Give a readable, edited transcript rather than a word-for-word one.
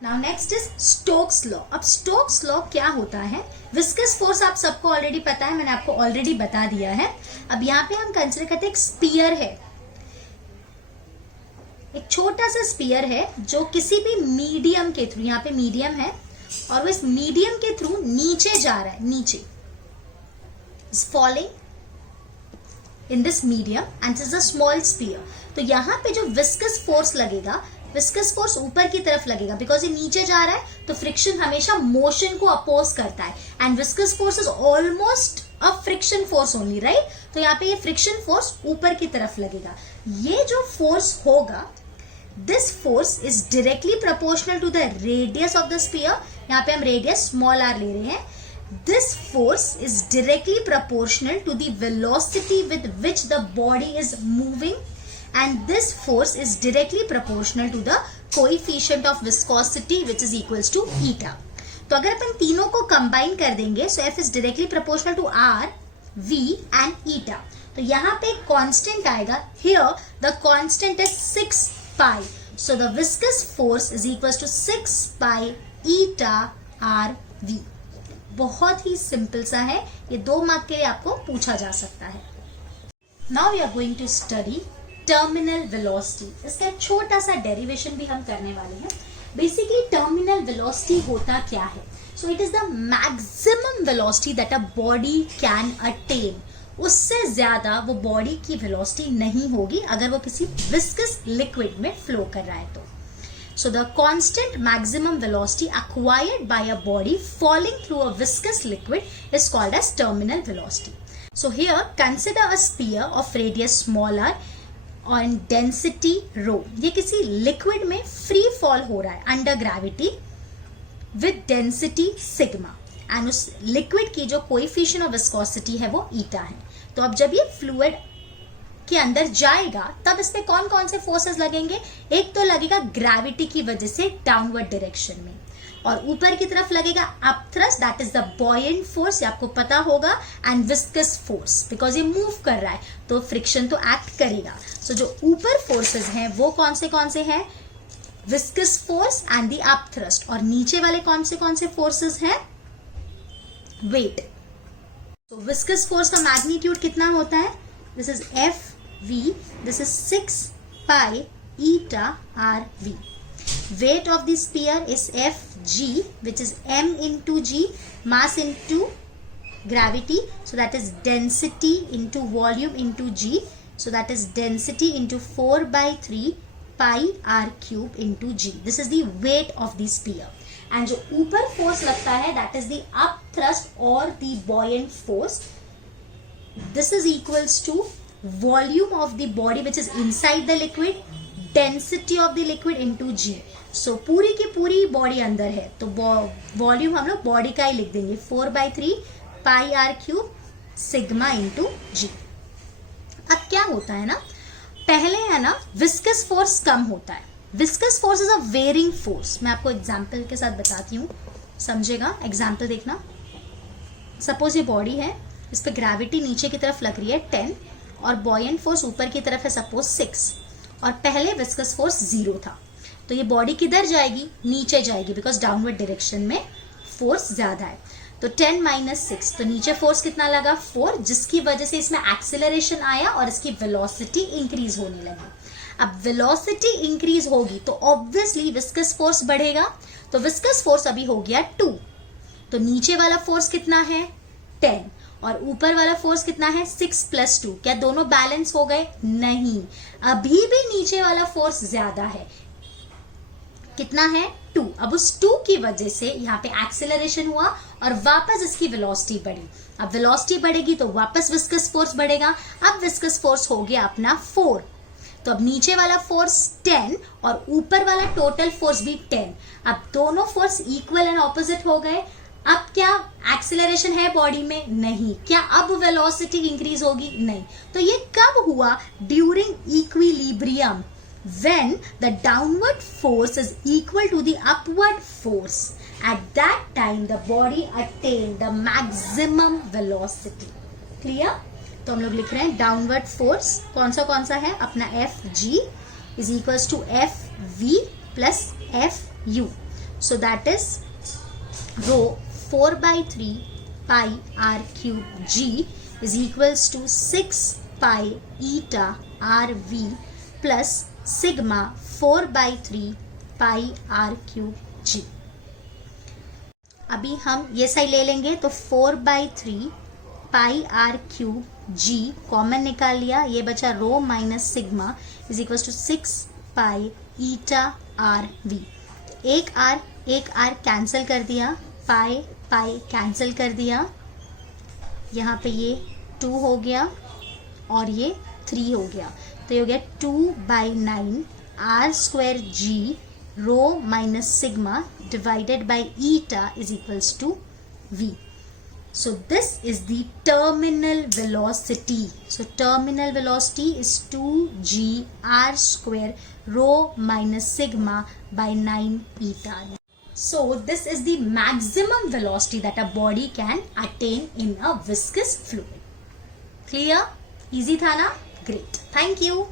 Now next is Stokes law. अब Stokes law क्या होता है? विस्कस फोर्स आप सबको ऑलरेडी पता है, मैंने आपको ऑलरेडी बता दिया है। अब यहाँ पे हम कंसिडर करते हैं एक स्पीयर है, एक छोटा सा स्पीयर है जो किसी भी मीडियम के थ्रू, यहाँ पे मीडियम है और वो इस मीडियम के थ्रू नीचे जा रहा है, नीचे is falling in this medium and is a small sphere. तो यहाँ पे जो विस्कस फोर्स लगेगा, विस्कस फोर्स ऊपर की तरफ लगेगा बिकॉज ये नीचे जा रहा है, तो फ्रिक्शन हमेशा मोशन को अपोज करता है and viscous force is almost a friction force only, right? तो यहाँ पे ये फ्रिक्शन फोर्स ऊपर की तरफ लगेगा। ये जो फोर्स होगा, this force is directly proportional to the radius of the sphere. यहाँ पे हम रेडियस स्मॉल आर ले रहे हैं। This force is directly proportional to the velocity with which the body is moving and this force is directly proportional to the coefficient of viscosity which is equals to eta. तो अगर अपन तीनों को combine कर देंगे, so F is directly proportional to R, V and eta. तो यहाँ पे एक कांस्टेंट आएगा, here the constant is 6 pi, so the viscous force is equals to 6 pi eta R V. बहुत ही सिंपल सा है, ये 2 मार्क के लिए आपको पूछा जा सकता है। Now we are going to study terminal velocity. इसका एक छोटा सा डेरिवेशन भी हम करने वाले हैं। बेसिकली टर्मिनल वेलोसिटी होता क्या है? So it is the maximum velocity that a body can attain. उससे ज्यादा वो बॉडी की वेलोसिटी नहीं होगी अगर वो किसी विस्कस लिक्विड में फ्लो कर रहा है तो। So the constant maximum velocity acquired by a body falling through a viscous liquid is called as terminal velocity. So here consider a sphere of radius small r और density rho. ये किसी liquid में free fall हो रहा है under gravity with density sigma and उस liquid की जो कोएफिशिएंट ऑफ विस्कोसिटी है वो ईटा है। तो अब जब ये फ्लूइड के अंदर जाएगा तब इस पे कौन कौन से फोर्सेस लगेंगे? एक तो लगेगा ग्रेविटी की वजह से डाउनवर्ड डायरेक्शन में, और ऊपर की तरफ लगेगा upthrust, that is the buoyant force, ये आपको पता होगा, एंड विस्कस फोर्स बिकॉज ये मूव कर रहा है तो फ्रिक्शन तो एक्ट करेगा। सो जो ऊपर फोर्सेस हैं वो कौन से हैं? Viscous force and the upthrust. और नीचे वाले कौन से फोर्सेस हैं? वेट। तो विस्कस फोर्स का मैग्नीट्यूड कितना होता है? This is f v, this is 6 pi eta r v. Weight of the sphere is Fg, which is m into g, mass into gravity, so that is density into volume into g, so that is density into 4 by 3 pi r cube into g. This is the weight of the sphere. And जो ऊपर force लगता है that is the upthrust or the buoyant force. This is equals to volume of the body which is inside the liquid, density of the liquid into g. So पूरी की पूरी body अंदर है तो वॉल्यूम हम लोग बॉडी का ही लिख देंगे 4/3 pi r cube sigma into जी। अब क्या होता है ना, पहले है ना विस्कस फोर्स कम होता है। Viscous force is a varying force. मैं आपको एग्जाम्पल के साथ बताती हूँ, समझेगा। एग्जाम्पल देखना, सपोज ये बॉडी है, इस पर ग्रेविटी नीचे की तरफ लग रही है 10 और बॉयंट फोर्स ऊपर की तरफ है सपोज 6, और पहले विस्कस फोर्स 0 था। तो ये बॉडी किधर जाएगी? नीचे जाएगी बिकॉज डाउनवर्ड डायरेक्शन में फोर्स ज्यादा है। तो 10 - 6, तो नीचे फोर्स कितना लगा? 4, जिसकी वजह से इसमें एक्सेलरेशन आया और इसकी वेलोसिटी इंक्रीज होने लगी। अब वेलोसिटी इंक्रीज होगी तो ऑब्वियसली विस्कस फोर्स बढ़ेगा। तो विस्कस फोर्स अभी हो गया 2, तो नीचे वाला फोर्स कितना है? 10, और ऊपर वाला फोर्स कितना है? 6 + 2। क्या दोनों बैलेंस हो गए? नहीं, अभी भी नीचे वाला फोर्स ज्यादा है। कितना है? 2। अब उस 2 की वजह से यहाँ पे एक्सेलरेशन हुआ और वापस इसकी वेलोसिटी बढ़ी। अब वेलोसिटी बढ़ेगी तो वापस विस्कस फोर्स बढ़ेगा। अब विस्कस फोर्स हो गया अपना 4, तो अब नीचे वाला फोर्स 10 और ऊपर वाला टोटल फोर्स भी 10। अब दोनों फोर्स इक्वल एंड ऑपोजिट हो गए। अब क्या एक्सेलरेशन है बॉडी में? नहीं। क्या अब वेलोसिटी इंक्रीज होगी? नहीं। तो ये कब हुआ? During equilibrium, when the downward force is equal to the upward force. At that time the body attained the maximum velocity. Clear? तो हम लोग लिख रहे हैं डाउनवर्ड फोर्स कौन सा है? अपना Fg is equals to Fv plus Fu. So that is rho 4/3 pi r cube g is equals to 6 pi eta rv plus sigma 4/3 pi r cube g. अभी हम ये साइड ले लेंगे तो 4/3 pi r cube g common निकाल लिया, ये बचा rho minus sigma is equal to 6 pi eta r v. एक आर कैंसिल कर दिया, पाई पाई कैंसिल कर दिया, यहाँ पे ये 2 हो गया और ये 3 हो गया, तो ये हो गया 2/9 r square g rho minus sigma divided by eta is equals to v. So this is the terminal velocity. So terminal velocity is 2g r square rho minus sigma by 9 eta. So this is the maximum velocity that a body can attain in a viscous fluid. Clear? Easy था ना? Great. Thank you.